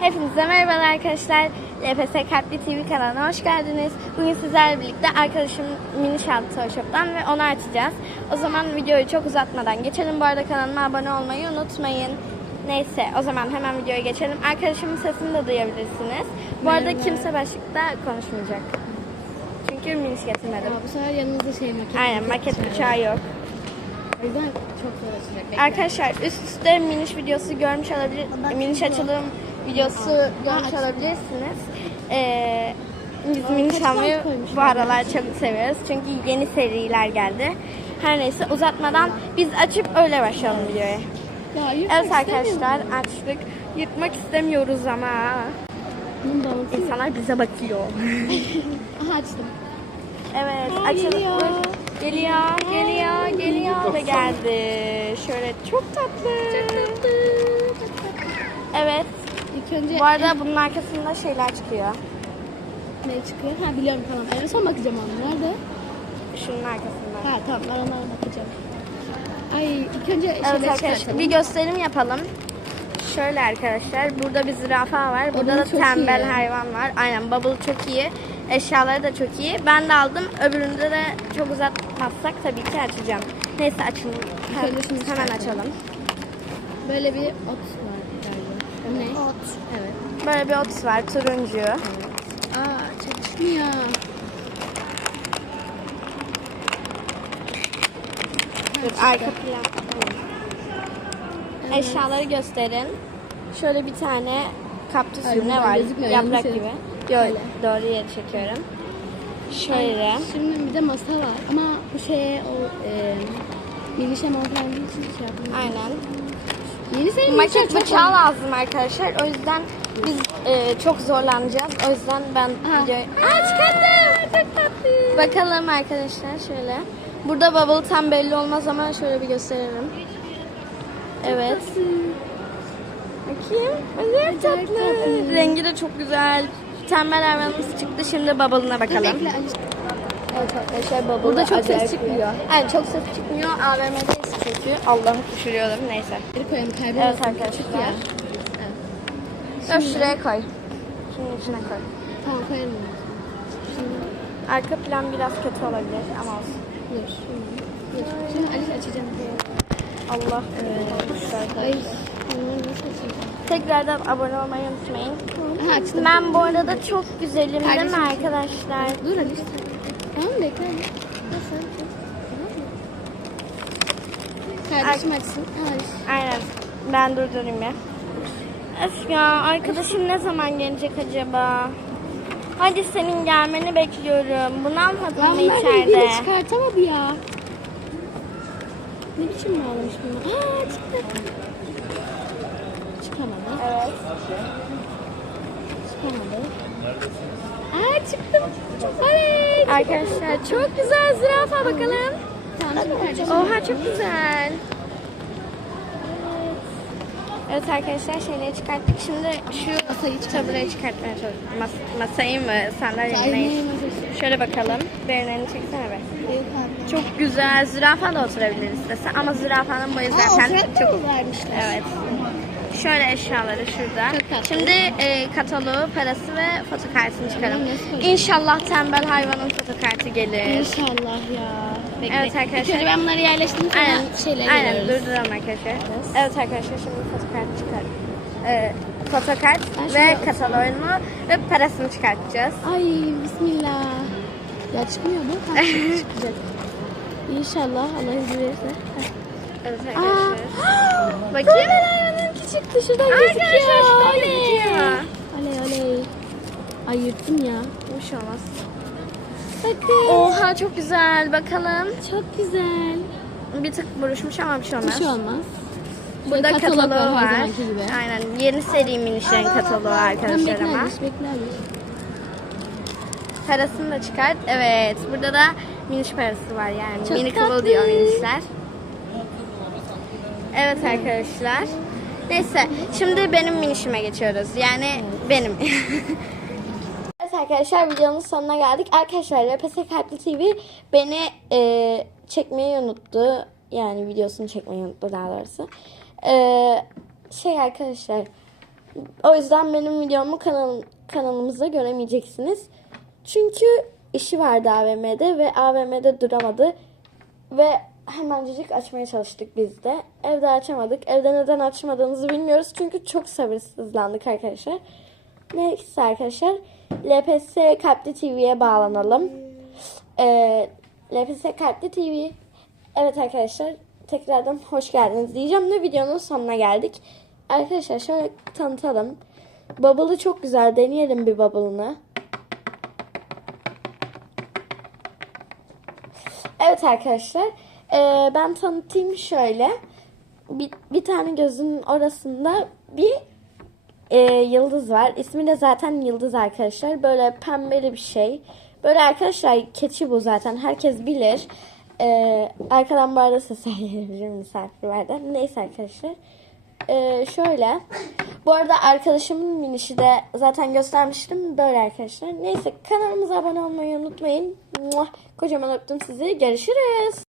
Hepinize merhaba arkadaşlar. LPS Kalpli TV kanalına hoş geldiniz. Bugün sizlerle birlikte arkadaşım Mini Şaltı Toy Shop'tan ve onu açacağız. O zaman videoyu çok uzatmadan geçelim. Bu arada kanalıma abone olmayı unutmayın. Neyse o zaman hemen videoya geçelim. Arkadaşımın sesini de duyabilirsiniz. Bu arada Merhaba. kimse başlıkta konuşmayacak. Çünkü miniş getirmedim. Ama bu sefer yanımızda şey maket. Aynen maket bıçağı yok. O yüzden çok zor açacak. Bekle. Arkadaşlar üst üste miniş videosu görmüş olabilir, miniş açılım videosu görmüş olabilirsiniz. Ee, biz miniş almayı bu aralar çok seviyoruz çünkü yeni seriler geldi. Her neyse uzatmadan biz açıp öyle başlayalım videoya. Ya yırtmak Evet arkadaşlar açtık. Yırtmak istemiyoruz ama. Bunun. İnsanlar bize bakıyor. Aha açtım. Evet Aa, açalım. geliyor. Geliyor, geliyor, geliyor ve geldi. Şöyle çok tatlı. Evet. İlk önce Bu arada bunun arkasında şeyler çıkıyor. ne çıkıyor? Ha biliyorum tamam. En son bakacağım onu. Nerede? Şunun arkasında. Ha tamam ben onlara bakacağım. Ay ilk önce Evet arkadaşlar çıkartalım. bir gösterim yapalım. Şöyle arkadaşlar burada bir zürafa var. Burada Bubble da çok tembel iyi. hayvan var. Aynen bubble çok iyi. Eşyaları da çok iyi. Ben de aldım. Öbüründe de çok uzatmazsak tabii ki açacağım. Neyse açın. Şunu Hemen açalım. Böyle bir ot var galiba. O ne? Ot. Evet. Böyle bir otus var turuncu. Aa çalışmıyor. Dur, arka plan. Eşyaları gösterin. Şöyle bir tane gibi ne var? Yaprak gibi. Yok doğru yere çekiyorum. Şöyle. Şimdi bir de masa var ama bu şeye o e, mini şema falan için şey yapmıyorum. Aynen. Yeni senin Maket bıçağı lazım arkadaşlar. O yüzden biz e, çok zorlanacağız. O yüzden ben Ha. videoyu... Aa çıkardım. Çok tatlı. Bakalım arkadaşlar şöyle. Burada bubble tam belli olmaz ama şöyle bir gösterelim. Evet. Bakayım. Tatlı. tatlı. Rengi de çok güzel. Tembel hayvanımız çıktı. Şimdi bubble'ına bakalım. Evet arkadaşlar bubble Burada çok ses çıkmıyor. Evet çok ses çıkmıyor. AVM'deyiz çünkü. Allah'ım düşürüyorum. Neyse. Geri koyalım. Evet arkadaşlar. Ya. Dur şuraya koy. Şunun içine koy. Tamam koyalım. Şimdi Arka plan biraz kötü olabilir ama olsun. dur. Dur. Şimdi Ali açacağım. Allah. Ay. Bunları nasıl açacağım? Tekrardan abone olmayı unutmayın. Açtım. Ben bu arada çok güzelim değil mi Kardeşim. arkadaşlar? Dur Ali. Tamam bekle. Nasıl? Kardeşim açsın. Aynen. Ben durdurayım ya. Öf ya arkadaşım ne zaman gelecek acaba? Hadi senin gelmeni bekliyorum. Bunalmadın Ben mı ben içeride? ilgili çıkartamadı ya. Ne biçim bağlamış bunu? Aa çıktı. Evet. Çıkamadı. Aa çıktım. Oley. Arkadaşlar çok güzel zürafa bakalım. Oha çok güzel. Evet arkadaşlar şeyleri çıkarttık. Şimdi şu Masayı tabureyi çıkartmaya çalışıyorum. Mas- masayı mı? Sandalyeyi mi? Şöyle bakalım. Berinlerini çeksene be. Çok güzel. Zürafa da oturabilir istese. Ama zürafanın boyu zaten çok... vermişler? Evet. Şöyle eşyaları şurada. Çok tatlı. Şimdi e, kataloğu, parası ve fotokartını çıkaralım. İnşallah tembel hayvanın fotokartı gelir. İnşallah ya. Bekle. Evet arkadaşlar. Önce ben bunları yerleştireyim sonra Aynen, şeyleri aynen geliyoruz. durduralım arkadaşlar. Evet arkadaşlar şimdi fotokart çıkar. Ee, fotokart ve kataloğunu ve parasını çıkartacağız. Ay bismillah. Ya çıkmıyor mu? Çıkacak. İnşallah Allah izin verirse. Evet arkadaşlar. Bakayım. Çıktı şuradan Arkadaşlar gözüküyor. şuradan Oley. gözüküyor. Oley oley. Ay yırttım ya. Bir olmaz. Bakın. Oha çok güzel. Bakalım. Çok güzel. Bir tık buruşmuş ama bir şey Bir olmaz. şey olmaz. Burada katalog her var. gibi. Aynen. Yeni seri minişlerin kataloğu arkadaşlar ama. Aliş, bekle Aliş. Parasını da çıkart. Evet. Burada da miniş parası var yani. Çok Mini kıvıl tatlı. diyor minişler. Evet arkadaşlar. Neyse. Şimdi benim minişime geçiyoruz. Yani benim. evet arkadaşlar videonun sonuna geldik. Arkadaşlar RPS Kalpli TV beni e, çekmeyi unuttu. Yani videosunu çekmeyi unuttu daha doğrusu. E, şey arkadaşlar o yüzden benim videomu kanal, kanalımızda göremeyeceksiniz. Çünkü işi vardı AVM'de ve AVM'de duramadı. Ve hemencecik açmaya çalıştık biz de. Evde açamadık. Evde neden açmadığımızı bilmiyoruz. Çünkü çok sabırsızlandık arkadaşlar. Neyse arkadaşlar. LPS Kalpli TV'ye bağlanalım. Ee, LPS Kalpli TV. Evet arkadaşlar. Tekrardan hoş geldiniz diyeceğim de videonun sonuna geldik. Arkadaşlar şöyle tanıtalım. Bubble'ı çok güzel. Deneyelim bir bubble'ını. Evet arkadaşlar. Eee, ben tanıtayım şöyle. Bir, bir tane gözünün orasında bir eee, yıldız var. İsmi de zaten yıldız arkadaşlar. Böyle pembeli bir şey. Böyle arkadaşlar keçi bu zaten. Herkes bilir. Eee, arkadan bu arada ses gelebilir misafirlerden. Neyse arkadaşlar. Eee, şöyle. Bu arada arkadaşımın minişi de zaten göstermiştim. Böyle arkadaşlar. Neyse kanalımıza abone olmayı unutmayın. Kocaman öptüm sizi. Görüşürüz.